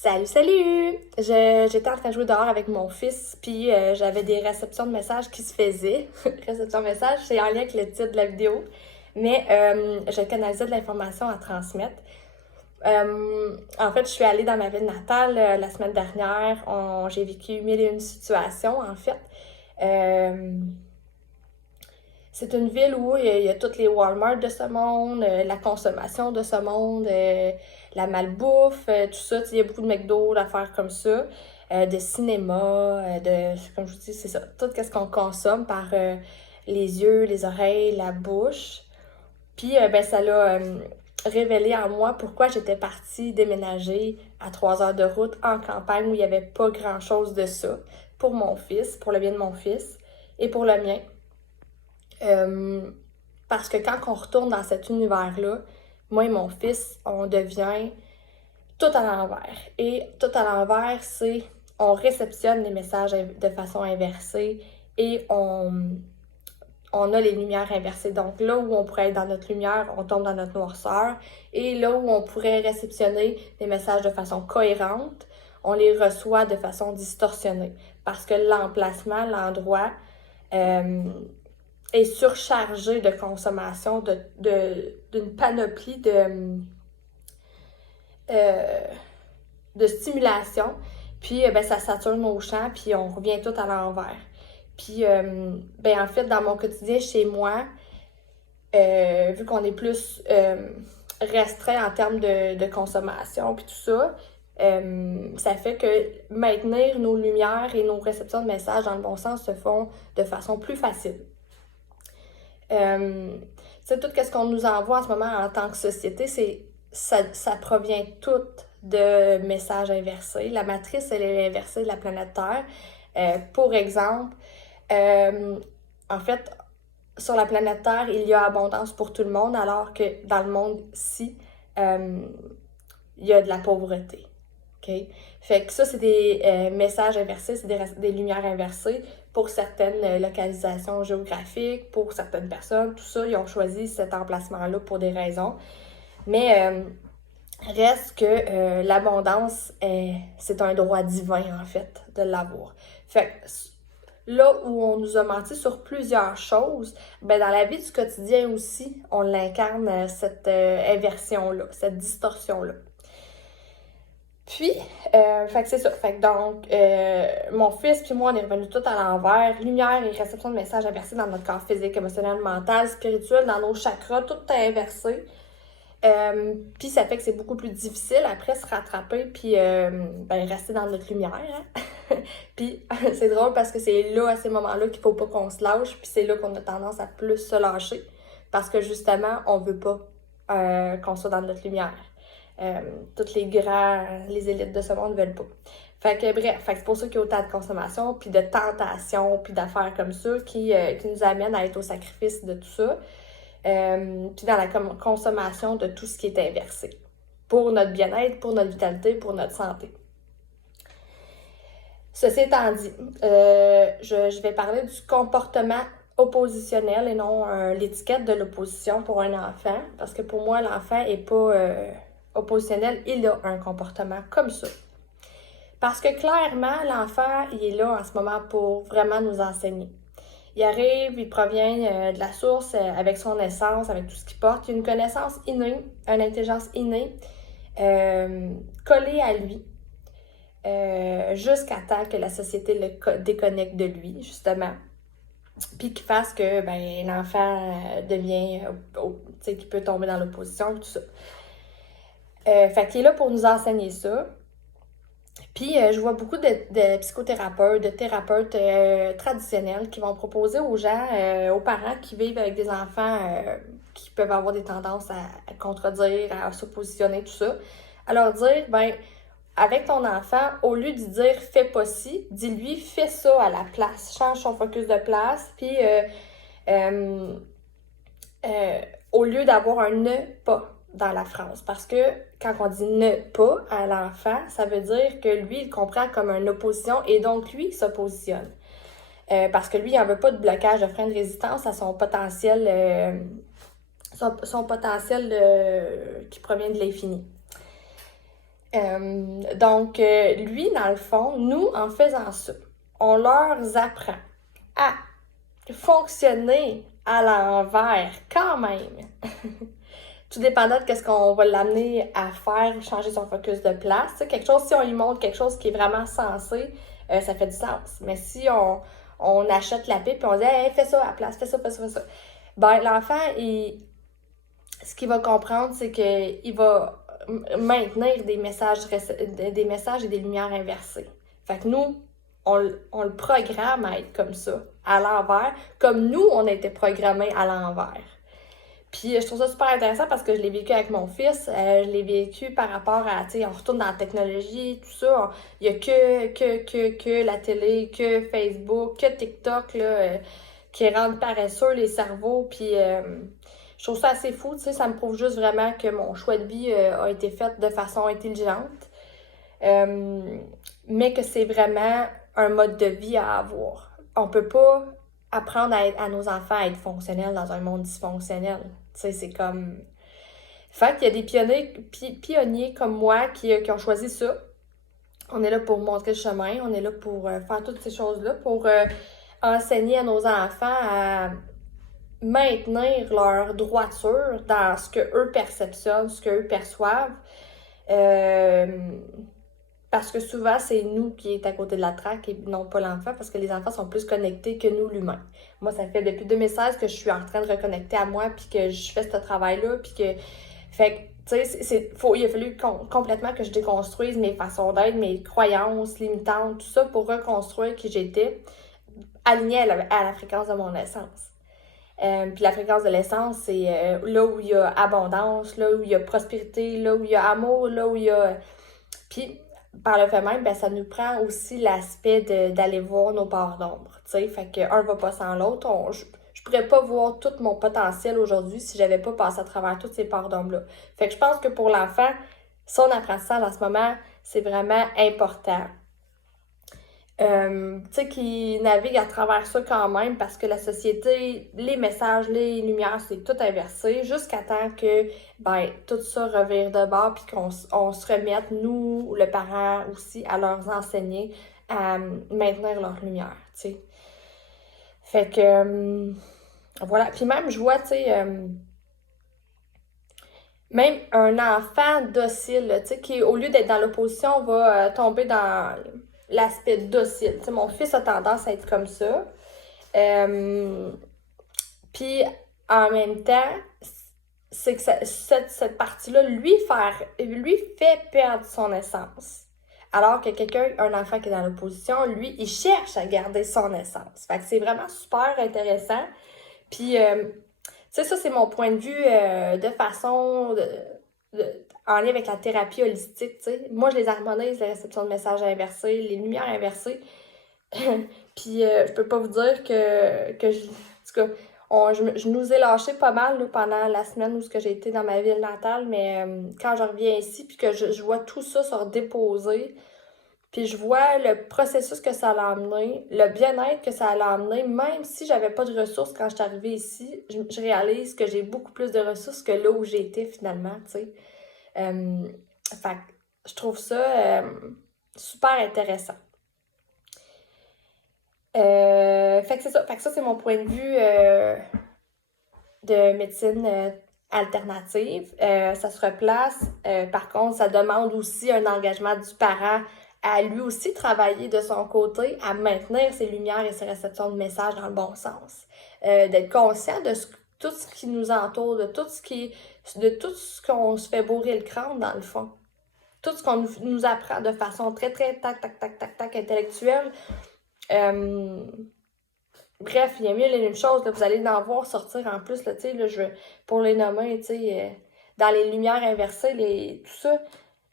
Salut, salut! J'étais en train de jouer dehors avec mon fils, puis j'avais des réceptions de messages qui se faisaient. Réception de messages, c'est en lien avec le titre de la vidéo, mais je canalisais de l'information à transmettre. En fait, je suis allée dans ma ville natale la semaine dernière. J'ai vécu mille et une situations, en fait. Euh, c'est une ville où il y a toutes les Walmart de ce monde, la consommation de ce monde, la malbouffe, tout ça. Il y a beaucoup de McDo, d'affaires comme ça, de cinéma, comme je vous dis, c'est ça. Tout ce qu'on consomme par les yeux, les oreilles, la bouche. Puis, ben, ça l'a révélé en moi pourquoi j'étais partie déménager à 3 heures de route en campagne où il n'y avait pas grand-chose de ça pour mon fils, pour le bien de mon fils et pour le mien. Euh, Parce que quand on retourne dans cet univers-là, moi et mon fils, on devient tout à l'envers. Et tout à l'envers, c'est on réceptionne les messages de façon inversée et on a les lumières inversées. Donc là où on pourrait être dans notre lumière, on tombe dans notre noirceur. Et là où on pourrait réceptionner les messages de façon cohérente, on les reçoit de façon distorsionnée. Parce que l'emplacement, l'endroit, euh, est surchargé de consommation, d'une panoplie euh, de stimulation. Puis, ben, ça sature nos champs, puis on revient tout à l'envers. Puis, ben, en fait, dans mon quotidien, chez moi, vu qu'on est plus restreint en termes de consommation, puis tout ça, ça fait que maintenir nos lumières et nos réceptions de messages dans le bon sens se font de façon plus facile. C'est tout ce qu'on nous envoie en ce moment en tant que société, ça provient tout de messages inversés. La matrice, elle est inversée de la planète Terre. Pour exemple, en fait, sur la planète Terre, il y a abondance pour tout le monde, alors que dans le monde-ci, il y a de la pauvreté. Okay? Fait que ça, c'est des messages inversés, c'est des lumières inversées pour certaines localisations géographiques, pour certaines personnes, tout ça, ils ont choisi cet emplacement-là pour des raisons. Mais reste que l'abondance, c'est un droit divin, en fait, de l'avoir. Fait que là où on nous a menti sur plusieurs choses, ben dans la vie du quotidien aussi, on l'incarne, cette inversion-là, cette distorsion-là. Puis, fait que c'est ça. Fait que donc, mon fils puis moi, on est revenus tout à l'envers. Lumière et réception de messages inversés dans notre corps physique, émotionnel, mental, spirituel, dans nos chakras, tout est inversé. Puis ça fait que c'est beaucoup plus difficile après se rattraper puis ben, rester dans notre lumière. Hein? Puis c'est drôle parce que c'est là, à ces moments-là, qu'il faut pas qu'on se lâche. Puis c'est là qu'on a tendance à plus se lâcher. Parce que justement, on veut pas qu'on soit dans notre lumière. Toutes les élites de ce monde ne veulent pas. Fait que bref, c'est pour ça qu'il y a autant de consommation, puis de tentation, puis d'affaires comme ça qui nous amènent à être au sacrifice de tout ça. Puis dans la consommation de tout ce qui est inversé. Pour notre bien-être, pour notre vitalité, pour notre santé. Ceci étant dit, je vais parler du comportement oppositionnel et non l'étiquette de l'opposition pour un enfant. Parce que pour moi, l'enfant n'est pas oppositionnel, il a un comportement comme ça. Parce que clairement, l'enfant, il est là en ce moment pour vraiment nous enseigner. Il arrive, il provient de la source avec son essence, avec tout ce qu'il porte. Il a une connaissance innée, une intelligence innée, collée à lui, jusqu'à temps que la société le déconnecte de lui, justement. Puis qu'il fasse que ben, l'enfant devient, tu sais, qu'il peut tomber dans l'opposition, tout ça. Fait qu'il est là pour nous enseigner ça. Puis, je vois beaucoup de psychothérapeutes, de thérapeutes traditionnels qui vont proposer aux gens, aux parents qui vivent avec des enfants qui peuvent avoir des tendances à contredire, à s'oppositionner, tout ça, à leur dire, ben, avec ton enfant, au lieu de dire « fais pas ci », dis-lui « fais ça à la place », change son focus de place, puis au lieu d'avoir un « ne pas », dans la phrase. Parce que quand on dit ne pas à l'enfant, ça veut dire que lui, il comprend comme une opposition et donc lui, il s'oppositionne. Parce que lui, il n'en veut pas de blocage, de frein de résistance à son potentiel, son potentiel qui provient de l'infini. Donc, lui, dans le fond, nous, en faisant ça, on leur apprend à fonctionner à l'envers quand même. Tout dépendant de ce qu'on va l'amener à faire, changer son focus de place. T'sais, quelque chose, si on lui montre quelque chose qui est vraiment sensé, ça fait du sens. Mais si on achète la pipe et on dit hey, fais ça à la place, fais ça, fais ça, fais ça. Ben, l'enfant, ce qu'il va comprendre, c'est qu'il va maintenir des messages et des lumières inversées. Fait que nous, on le programme à être comme ça, à l'envers, comme nous, on a été programmés à l'envers. Puis je trouve ça super intéressant parce que je l'ai vécu avec mon fils, je l'ai vécu par rapport à, tu sais, on retourne dans la technologie, tout ça, il y a que la télé, que Facebook, que TikTok, là, qui rendent paresseux les cerveaux, puis je trouve ça assez fou, tu sais, ça me prouve juste vraiment que mon choix de vie a été fait de façon intelligente, mais que c'est vraiment un mode de vie à avoir. On peut pas apprendre à nos enfants à être fonctionnels dans un monde dysfonctionnel. Tu sais, c'est comme... Fait qu'il y a des pionniers comme moi qui ont choisi ça. On est là pour montrer le chemin, on est là pour faire toutes ces choses-là, pour enseigner à nos enfants à maintenir leur droiture dans ce que eux perceptionnent, ce qu'eux perçoivent. Parce que souvent, c'est nous qui est à côté de la traque et non pas l'enfant, parce que les enfants sont plus connectés que nous, l'humain. Moi, ça fait depuis 2016 que je suis en train de reconnecter à moi, puis que je fais ce travail-là, puis que... Fait que, tu sais, il a fallu complètement que je déconstruise mes façons d'être, mes croyances limitantes, tout ça, pour reconstruire qui j'étais, alignée à la fréquence de mon essence. Puis la fréquence de l'essence, c'est là où il y a abondance, là où il y a prospérité, là où il y a amour, là où il y a... Puis, par le fait même, ben, ça nous prend aussi l'aspect d'aller voir nos parts d'ombre, tu sais, fait qu'un va pas sans l'autre. Je pourrais pas voir tout mon potentiel aujourd'hui si j'avais pas passé à travers toutes ces parts d'ombre-là. Fait que je pense que pour l'enfant, son apprentissage en ce moment, c'est vraiment important. Tu sais, qui navigue à travers ça quand même parce que la société, les messages, les lumières, c'est tout inversé jusqu'à temps que ben, tout ça revire de bord puis qu'on se remette, nous, le parent aussi, à leur enseigner à maintenir leur lumière, tu sais. Fait que, voilà. Puis même, je vois, tu sais, même un enfant docile, tu sais, qui au lieu d'être dans l'opposition, va tomber dans l'aspect docile. Tu sais, mon fils a tendance à être comme ça. Puis en même temps, c'est que cette partie-là lui fait perdre son essence. Alors que un enfant qui est dans l'opposition, lui, il cherche à garder son essence. Fait que c'est vraiment super intéressant. Puis, tu sais, ça, c'est mon point de vue de façon en lien avec la thérapie holistique, tu sais. Moi, je les harmonise, les réceptions de messages inversés, les lumières inversées. Puis, je peux pas vous dire que je... En tout cas, je nous ai lâché pas mal là, pendant la semaine où j'ai été dans ma ville natale, mais quand je reviens ici, puis que je vois tout ça se redéposer, puis je vois le processus que ça a amené, le bien-être que ça a amené, même si j'avais pas de ressources quand je suis arrivée ici, je réalise que j'ai beaucoup plus de ressources que là où j'étais finalement, tu sais. Fait que je trouve ça super intéressant. Fait que c'est ça. Fait que ça, c'est mon point de vue de médecine alternative. Ça se replace. Par contre, ça demande aussi un engagement du parent à lui aussi travailler de son côté, à maintenir ses lumières et ses réceptions de messages dans le bon sens. D'être conscient de tout ce qui nous entoure, de tout ce qu'on se fait bourrer le crâne, dans le fond. Tout ce qu'on nous apprend de façon très, très tac, intellectuelle. Bref, il y a mieux les mêmes choses. Là, vous allez en voir sortir en plus, là, pour les nommer, dans les lumières inversées, tout ça.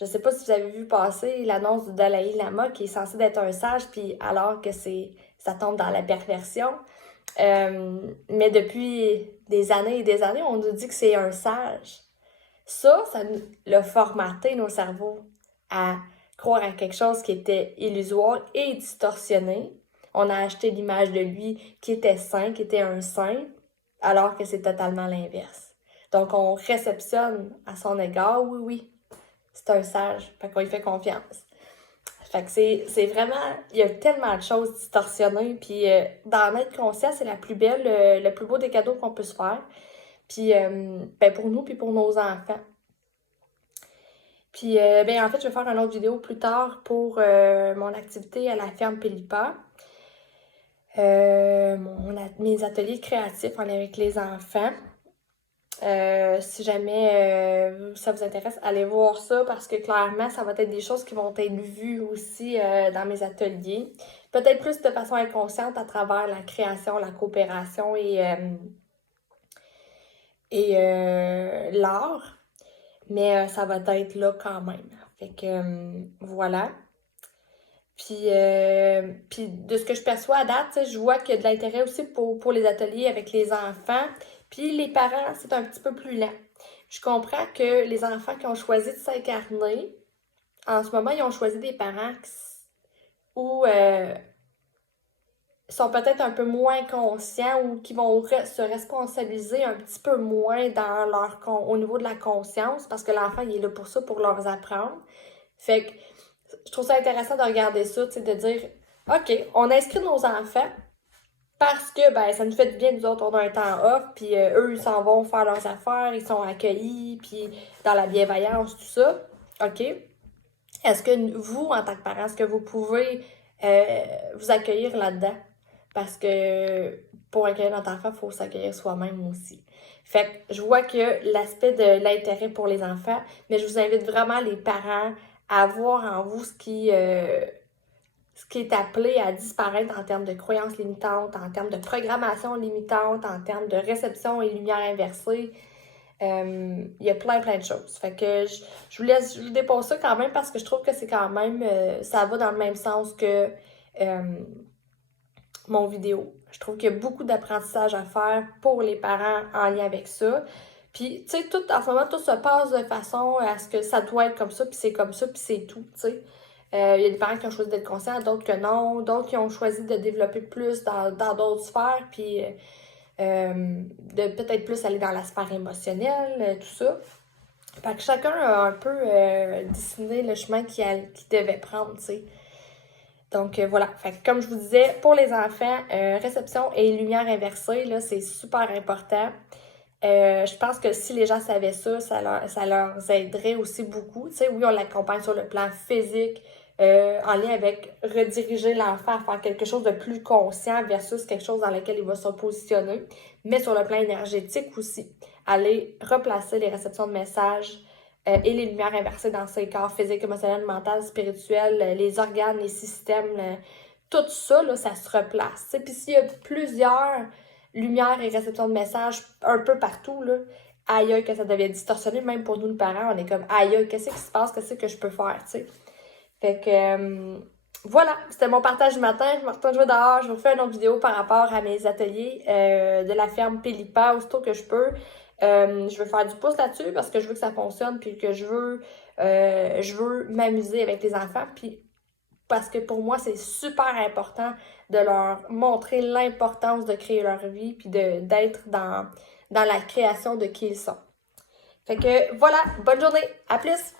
Je sais pas si vous avez vu passer l'annonce du Dalai Lama qui est censé être un sage, puis alors que ça tombe dans la perversion. Mais depuis des années et des années, on nous dit que c'est un sage. Ça l'a formaté nos cerveaux à croire à quelque chose qui était illusoire et distorsionné. On a acheté l'image de lui qui était saint, qui était un saint, alors que c'est totalement l'inverse. Donc, on réceptionne à son égard, oui, c'est un sage, fait qu'on lui fait confiance. Fait que c'est vraiment, il y a tellement de choses distorsionnées, puis d'en être conscient, c'est la plus belle, le plus beau des cadeaux qu'on peut se faire. Puis, ben pour nous, puis pour nos enfants. Puis, ben en fait, je vais faire une autre vidéo plus tard pour mon activité à la ferme Pélipa. Mes ateliers créatifs en lien avec les enfants. Si jamais ça vous intéresse, allez voir ça parce que clairement, ça va être des choses qui vont être vues aussi dans mes ateliers. Peut-être plus de façon inconsciente à travers la création, la coopération et l'art. Mais ça va être là quand même. Fait que voilà. Puis de ce que je perçois à date, je vois qu'il y a de l'intérêt aussi pour les ateliers avec les enfants. Puis les parents, c'est un petit peu plus lent. Je comprends que les enfants qui ont choisi de s'incarner, en ce moment, ils ont choisi des parents où sont peut-être un peu moins conscients ou qui vont se responsabiliser un petit peu moins dans au niveau de la conscience parce que l'enfant, il est là pour ça, pour leur apprendre. Fait que je trouve ça intéressant de regarder ça, tu sais, de dire, OK, on inscrit nos enfants parce que, ben, ça nous fait du bien, nous autres, on a un temps off, puis eux, ils s'en vont faire leurs affaires, ils sont accueillis, puis dans la bienveillance, tout ça. OK? Est-ce que vous, en tant que parent, est-ce que vous pouvez vous accueillir là-dedans? Parce que pour accueillir notre enfant, il faut s'accueillir soi-même aussi. Fait que je vois que l'aspect de l'intérêt pour les enfants, mais je vous invite vraiment les parents à voir en vous ce qui est appelé à disparaître en termes de croyances limitantes, en termes de programmation limitante, en termes de réception et lumière inversée. Il y a plein de choses. Fait que je vous dépose ça quand même parce que je trouve que c'est quand même, ça va dans le même sens que mon vidéo. Je trouve qu'il y a beaucoup d'apprentissage à faire pour les parents en lien avec ça. Puis, tu sais, en ce moment, tout se passe de façon à ce que ça doit être comme ça, puis c'est comme ça, puis c'est tout, tu sais. Il y a des parents qui ont choisi d'être conscients, d'autres que non, d'autres qui ont choisi de développer plus dans d'autres sphères, puis de peut-être plus aller dans la sphère émotionnelle, tout ça. Fait que chacun a un peu dessiné le chemin qu'il devait prendre, tu sais. Donc voilà, fait que, comme je vous disais, pour les enfants, réception et lumière inversée, là, c'est super important. Je pense que si les gens savaient ça, ça leur aiderait aussi beaucoup. Tu sais, oui, on l'accompagne sur le plan physique, en lien avec rediriger l'enfant à faire quelque chose de plus conscient versus quelque chose dans lequel il va se positionner, mais sur le plan énergétique aussi. Aller replacer les réceptions de messages et les lumières inversées dans ses corps physique, émotionnel, mental, spirituel, les organes, les systèmes, tout ça, là, ça se replace. T'sais. Puis s'il y a plusieurs lumières et réceptions de messages un peu partout, là, aïe, que ça devient distorsionné, même pour nous, les parents, on est comme, aïe, qu'est-ce qui se passe, qu'est-ce que je peux faire, tu sais. Fait que, voilà, c'était mon partage du matin. Je me retourne jouer dehors, je vous fais une autre vidéo par rapport à mes ateliers de la ferme Pélipa, aussitôt que je peux. Je veux faire du pouce là-dessus parce que je veux que ça fonctionne, puis que je veux m'amuser avec les enfants, puis parce que pour moi, c'est super important de leur montrer l'importance de créer leur vie, puis d'être dans la création de qui ils sont. Fait que voilà, bonne journée, à plus!